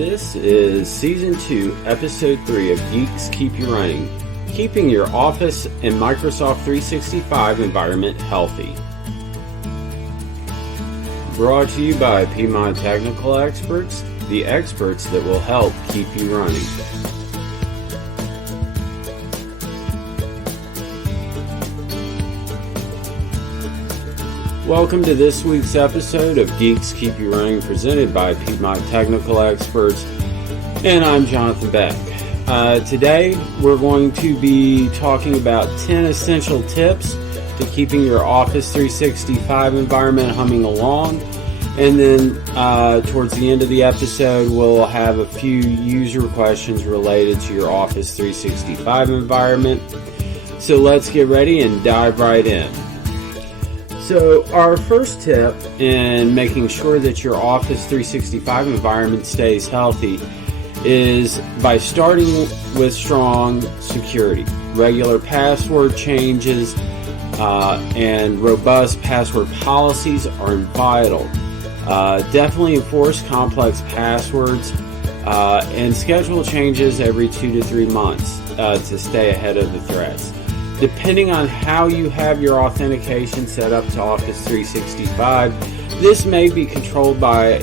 This is Season 2, Episode 3 of Geeks Keep You Running, keeping your Office and Microsoft 365 environment healthy. Brought to you by Piedmont Technical Experts, the experts that will help keep you running. Welcome to this week's episode of Geeks Keep You Running, presented by Piedmont Technical Experts, and I'm Jonathan Beck. Today, we're going to be talking about 10 essential tips to keeping your Office 365 environment humming along, and then towards the end of the episode, we'll have a few user questions related to your Office 365 environment. So let's get ready and dive right in. So our first tip in making sure that your Office 365 environment stays healthy is by starting with strong security. Regular password changes and robust password policies are vital. Definitely enforce complex passwords and schedule changes every 2 to 3 months to stay ahead of the threats. Depending on how you have your authentication set up to Office 365, this may be controlled by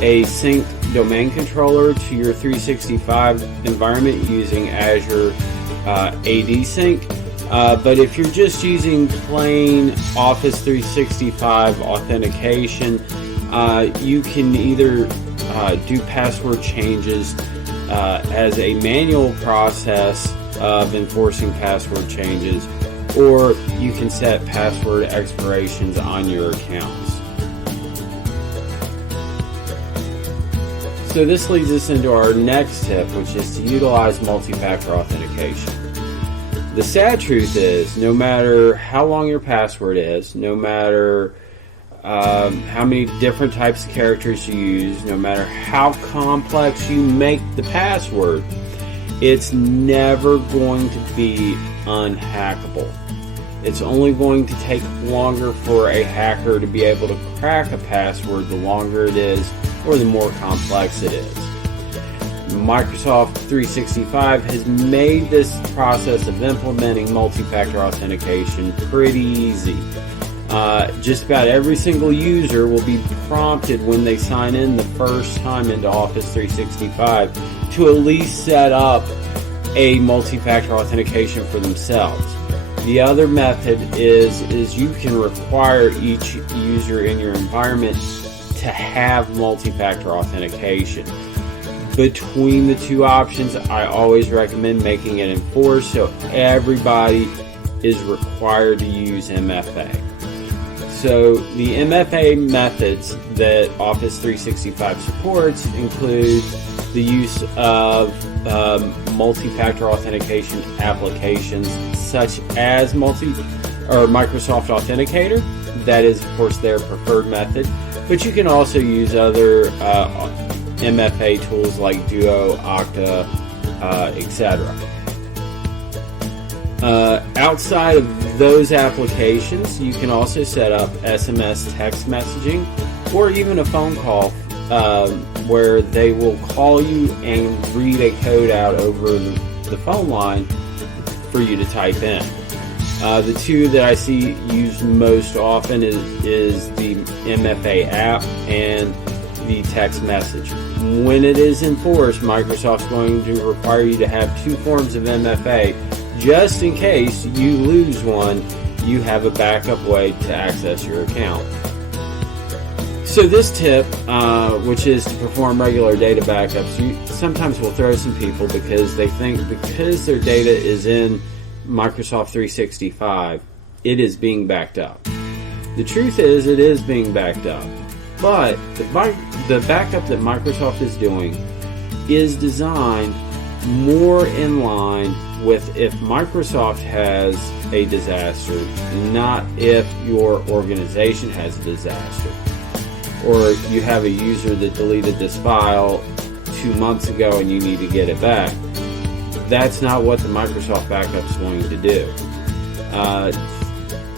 a synced domain controller to your 365 environment using Azure AD Sync. But if you're just using plain Office 365 authentication, you can either do password changes as a manual process of enforcing password changes, or you can set password expirations on your accounts. So this leads us into our next tip, which is to utilize multi-factor authentication. The sad truth is, no matter how long your password is, no matter how many different types of characters you use, no matter how complex you make the password, it's never going to be unhackable. It's only going to take longer for a hacker to be able to crack a password the longer it is or the more complex it is. Microsoft 365 has made this process of implementing multi-factor authentication pretty easy. Just about every single user will be prompted when they sign in the first time into Office 365 to at least set up a multi-factor authentication for themselves. The other method is you can require each user in your environment to have multi-factor authentication. Between the two options, I always recommend making it enforced so everybody is required to use MFA. So the MFA methods that Office 365 supports include the use of multi-factor authentication applications such as Microsoft Authenticator. That is, of course, their preferred method. But you can also use other MFA tools like Duo, Okta, etc. Outside of those applications, you can also set up SMS text messaging or even a phone call where they will call you and read a code out over the phone line for you to type in. The two that I see used most often is the MFA app and the text message. When it is enforced, Microsoft's going to require you to have two forms of MFA. Just in case you lose one, you have a backup way to access your account. So this tip, which is to perform regular data backups, sometimes will throw some people because they think because their data is in Microsoft 365, it is being backed up. The truth is, it is being backed up. But the backup that Microsoft is doing is designed more in line with if Microsoft has a disaster, not if your organization has a disaster. Or you have a user that deleted this file 2 months ago and you need to get it back. That's not what the Microsoft backup is going to do.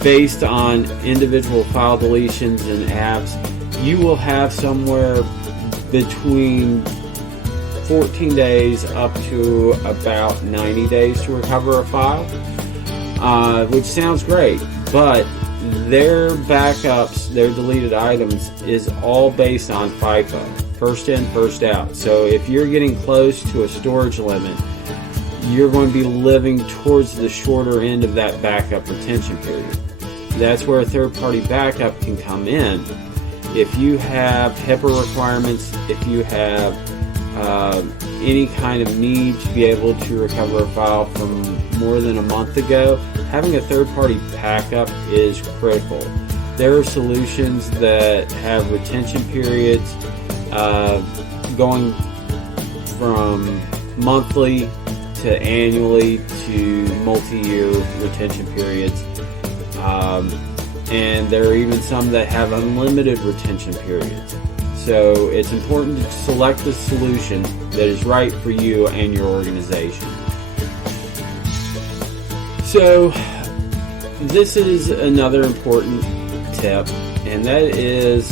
Based on individual file deletions and apps, you will have somewhere between 14 days up to about 90 days to recover a file, which sounds great, but their backups, their deleted items, is all based on FIFO, first in, first out. So if you're getting close to a storage limit, you're going to be living towards the shorter end of that backup retention period. That's where a third-party backup can come in. If you have HIPAA requirements, if you have any kind of need to be able to recover a file from more than a month ago, having a third-party backup is critical. There are solutions that have retention periods going from monthly to annually to multi-year retention periods. And there are even some that have unlimited retention periods. So it's important to select the solution that is right for you and your organization. So this is another important tip, and that is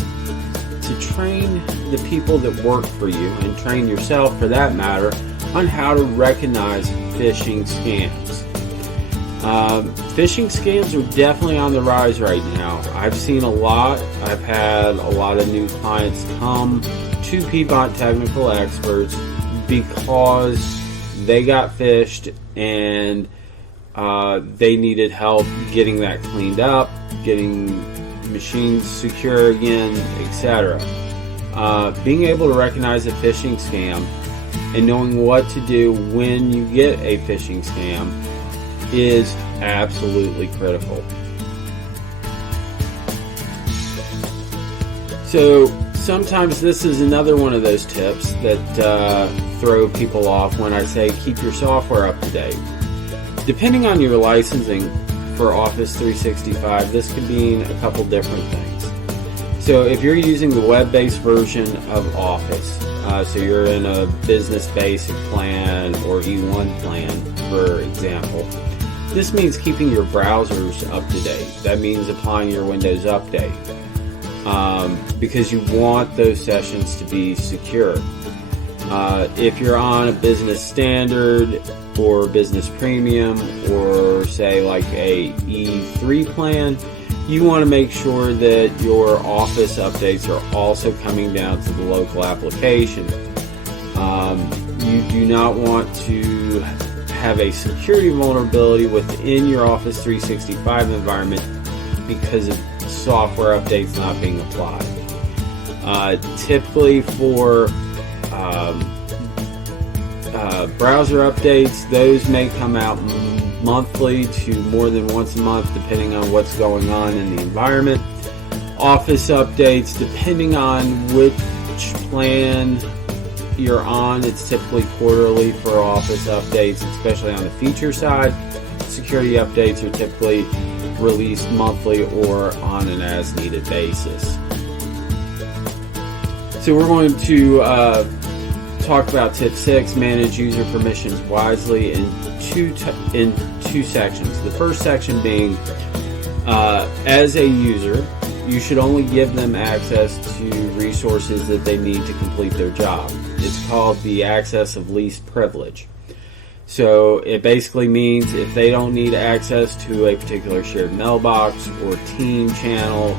to train the people that work for you, and train yourself for that matter, on how to recognize phishing scams. Phishing scams are definitely on the rise right now. I've seen a lot. I've had a lot of new clients come to Piedmont Technical Experts because they got phished and they needed help getting that cleaned up, getting machines secure again, etc. Being able to recognize a phishing scam and knowing what to do when you get a phishing scam is absolutely critical. So sometimes this is another one of those tips that throw people off when I say keep your software up to date. Depending on your licensing for Office 365, this could mean a couple different things. So if you're using the web-based version of Office, so you're in a business basic plan or E1 plan, for example, this means keeping your browsers up to date. That means applying your Windows Update because you want those sessions to be secure. If you're on a business standard or business premium or say like a E3 plan, you want to make sure that your Office updates are also coming down to the local application. You do not want to have a security vulnerability within your Office 365 environment because of software updates not being applied. Typically for browser updates, those may come out monthly to more than once a month depending on what's going on in the environment. Office updates, depending on which plan you're on, it's typically quarterly for Office updates, especially on the feature side. Security updates are typically released monthly or on an as-needed basis. So we're going to talk about tip 6, manage user permissions wisely, in two sections. The first section being, as a user, you should only give them access to resources that they need to complete their job. It's called the access of least privilege. So it basically means if they don't need access to a particular shared mailbox or team channel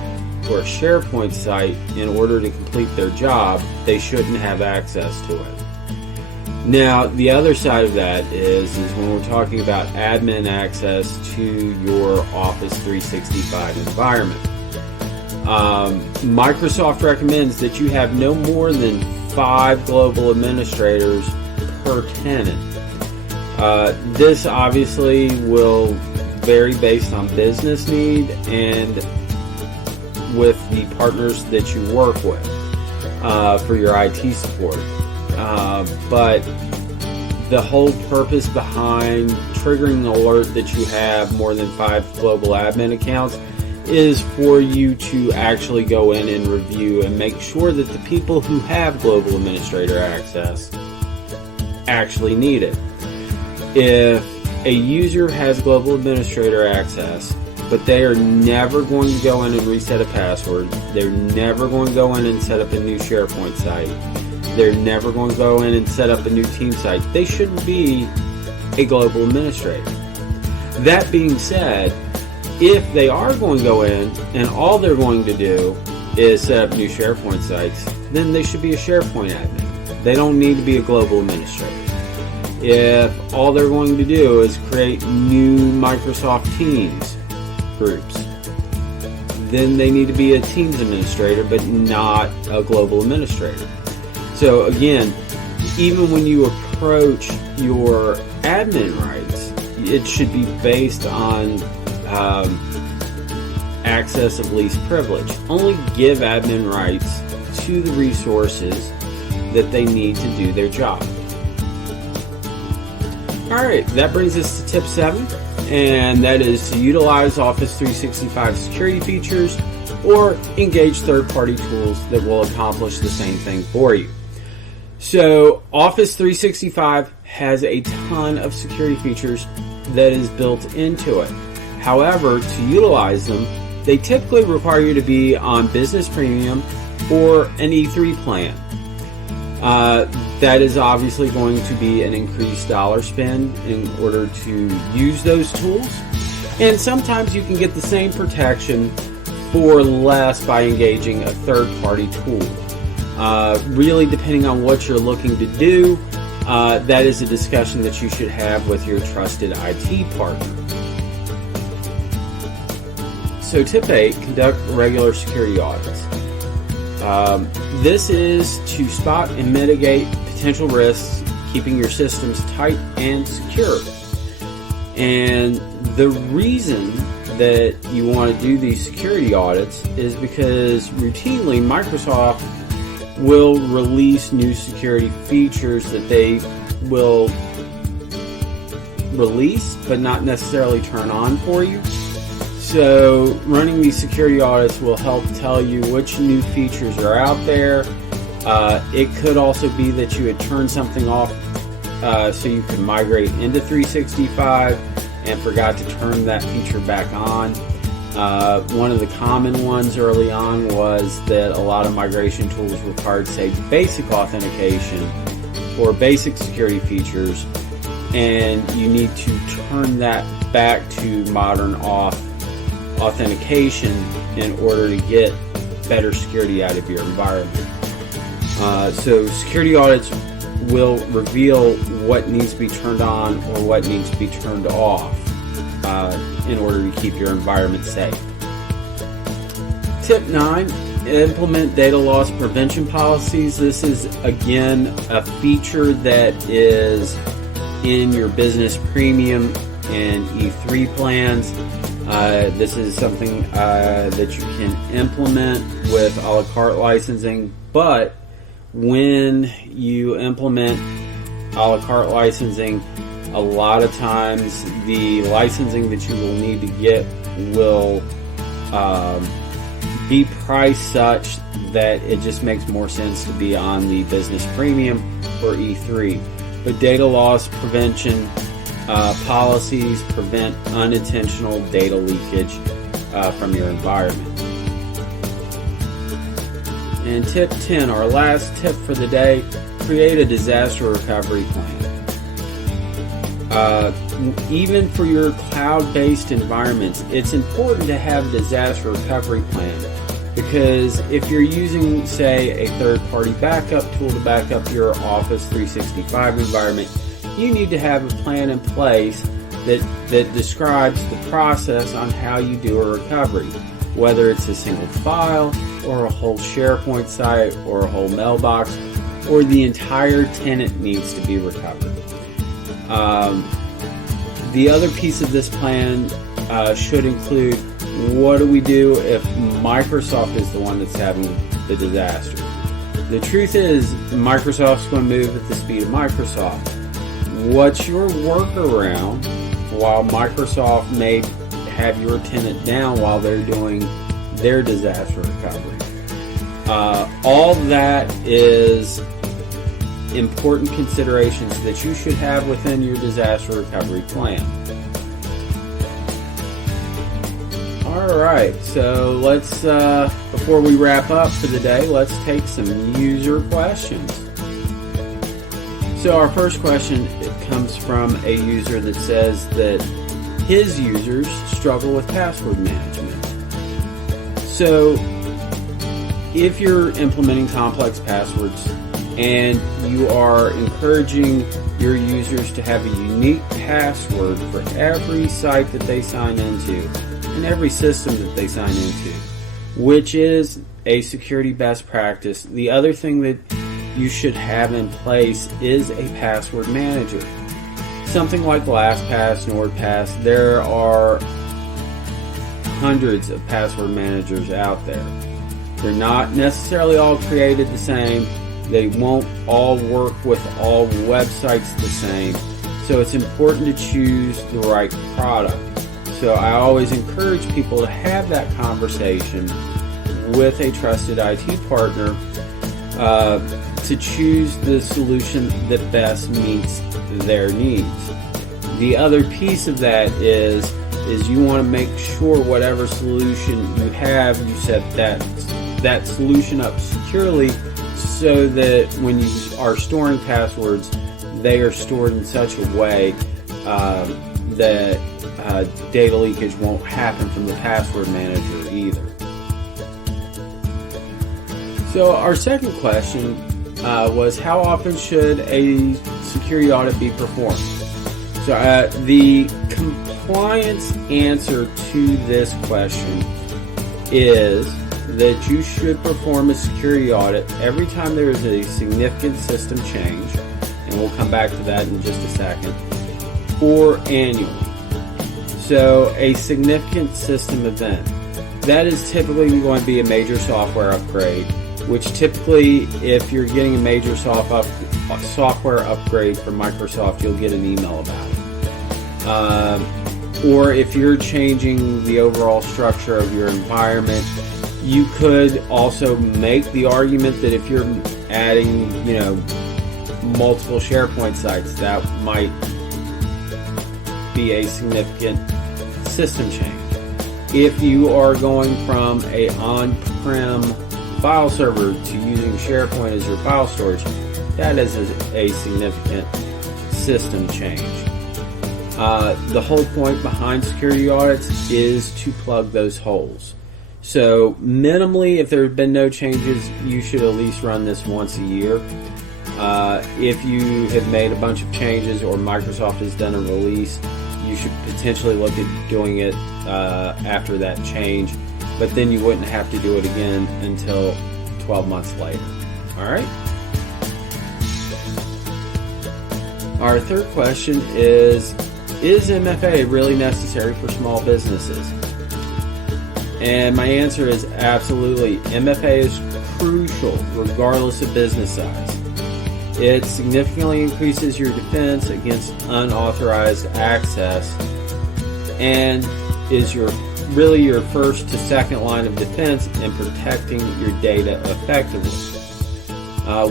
or a SharePoint site in order to complete their job, they shouldn't have access to it. Now, the other side of that is when we're talking about admin access to your Office 365 environment. Microsoft recommends that you have no more than 5 global administrators per tenant. This obviously will vary based on business need and with the partners that you work with for your IT support. But the whole purpose behind triggering an alert that you have more than 5 global admin accounts is for you to actually go in and review and make sure that the people who have global administrator access actually need it. If a user has global administrator access but they are never going to go in and reset a password. They're never going to go in and set up a new SharePoint site. They're never going to go in and set up a new team site. They shouldn't be a global administrator. That being said, if they are going to go in and all they're going to do is set up new SharePoint sites, then they should be a SharePoint admin. They don't need to be a global administrator. If all they're going to do is create new Microsoft Teams groups, then they need to be a Teams administrator, but not a global administrator. So again, even when you approach your admin rights, it should be based on access of least privilege. Only give admin rights to the resources that they need to do their job. Alright, that brings us to tip 7, and that is to utilize Office 365 security features or engage third-party tools that will accomplish the same thing for you. So Office 365 has a ton of security features that is built into it. However, to utilize them, they typically require you to be on Business Premium or an E3 plan. That is obviously going to be an increased dollar spend in order to use those tools. And sometimes you can get the same protection for less by engaging a third-party tool. Really, depending on what you're looking to do, that is a discussion that you should have with your trusted IT partner. So tip 8, conduct regular security audits. This is to spot and mitigate potential risks, keeping your systems tight and secure. And the reason that you want to do these security audits is because routinely Microsoft will release new security features that they will release but not necessarily turn on for you. So running these security audits will help tell you which new features are out there. It could also be that you had turned something off so you could migrate into 365 and forgot to turn that feature back on. One of the common ones early on was that a lot of migration tools required, say, basic authentication or basic security features, and you need to turn that back to modern authentication in order to get better security out of your environment. So security audits will reveal what needs to be turned on or what needs to be turned off in order to keep your environment safe. Tip 9, implement data loss prevention policies. This is, again, a feature that is in your Business Premium and E3 plans. This is something that you can implement with a la carte licensing, but when you implement a la carte licensing, a lot of times the licensing that you will need to get will be priced such that it just makes more sense to be on the Business Premium or E3. But data loss prevention policies prevent unintentional data leakage from your environment. And tip 10, our last tip for the day, create a disaster recovery plan. Even for your cloud-based environments, it's important to have a disaster recovery plan, because if you're using, say, a third-party backup tool to back up your Office 365 environment, you need to have a plan in place that describes the process on how you do a recovery, whether it's a single file or a whole SharePoint site or a whole mailbox, or the entire tenant needs to be recovered. The other piece of this plan should include, what do we do if Microsoft is the one that's having the disaster? The truth is, Microsoft's going to move at the speed of Microsoft. What's your workaround while Microsoft may have your tenant down while they're doing their disaster recovery? All that is important considerations that you should have within your disaster recovery plan. Alright, so let's, before we wrap up for the day, let's take some user questions. So our first question comes from a user that says that his users struggle with password management. So if you're implementing complex passwords and you are encouraging your users to have a unique password for every site that they sign into and every system that they sign into, which is a security best practice, the other thing that you should have in place is a password manager. Something like LastPass, NordPass, there are hundreds of password managers out there. They're not necessarily all created the same. They won't all work with all websites the same. So it's important to choose the right product. So I always encourage people to have that conversation with a trusted IT partner to choose the solution that best meets their needs. The other piece of that is you want to make sure whatever solution you have, you set that solution up securely so that when you are storing passwords, they are stored in such a way that data leakage won't happen from the password manager either. So our second question was, how often should a security audit be performed? So the compliance answer to this question is that you should perform a security audit every time there is a significant system change, and we'll come back to that in just a second, or annually. So a significant system event, that is typically going to be a major software upgrade, which typically, if you're getting a major software upgrade from Microsoft, you'll get an email about it. Or if you're changing the overall structure of your environment, you could also make the argument that if you're adding, multiple SharePoint sites, that might be a significant system change. If you are going from a on-prem file server to using SharePoint as your file storage, that is a significant system change. The whole point behind security audits is to plug those holes. So minimally, if there have been no changes, you should at least run this once a year. If you have made a bunch of changes or Microsoft has done a release, you should potentially look at doing it after that change, but then you wouldn't have to do it again until 12 months later. Alright? Our third question is MFA really necessary for small businesses? And my answer is absolutely. MFA is crucial regardless of business size. It significantly increases your defense against unauthorized access and is really your first to second line of defense in protecting your data effectively.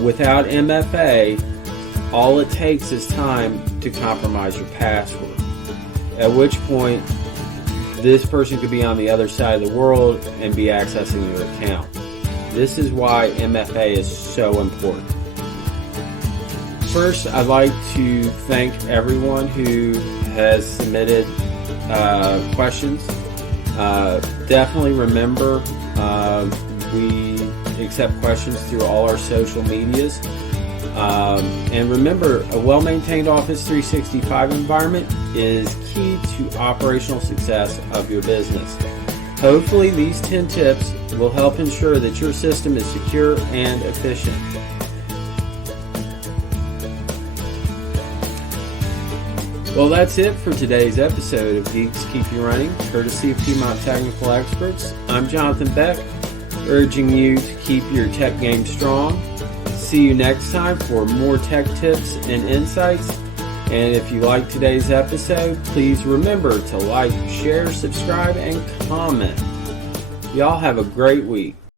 Without MFA, all it takes is time to compromise your password, at which point this person could be on the other side of the world and be accessing your account. This is why MFA is so important. First, I'd like to thank everyone who has submitted questions. Definitely remember, we accept questions through all our social medias. And remember, a well-maintained Office 365 environment is key to operational success of your business. Hopefully, these 10 tips will help ensure that your system is secure and efficient. Well, that's it for today's episode of Geeks Keep You Running, courtesy of Piedmont Technical Experts. I'm Jonathan Beck, urging you to keep your tech game strong. See you next time for more tech tips and insights. And if you like today's episode, please remember to like, share, subscribe, and comment. Y'all have a great week.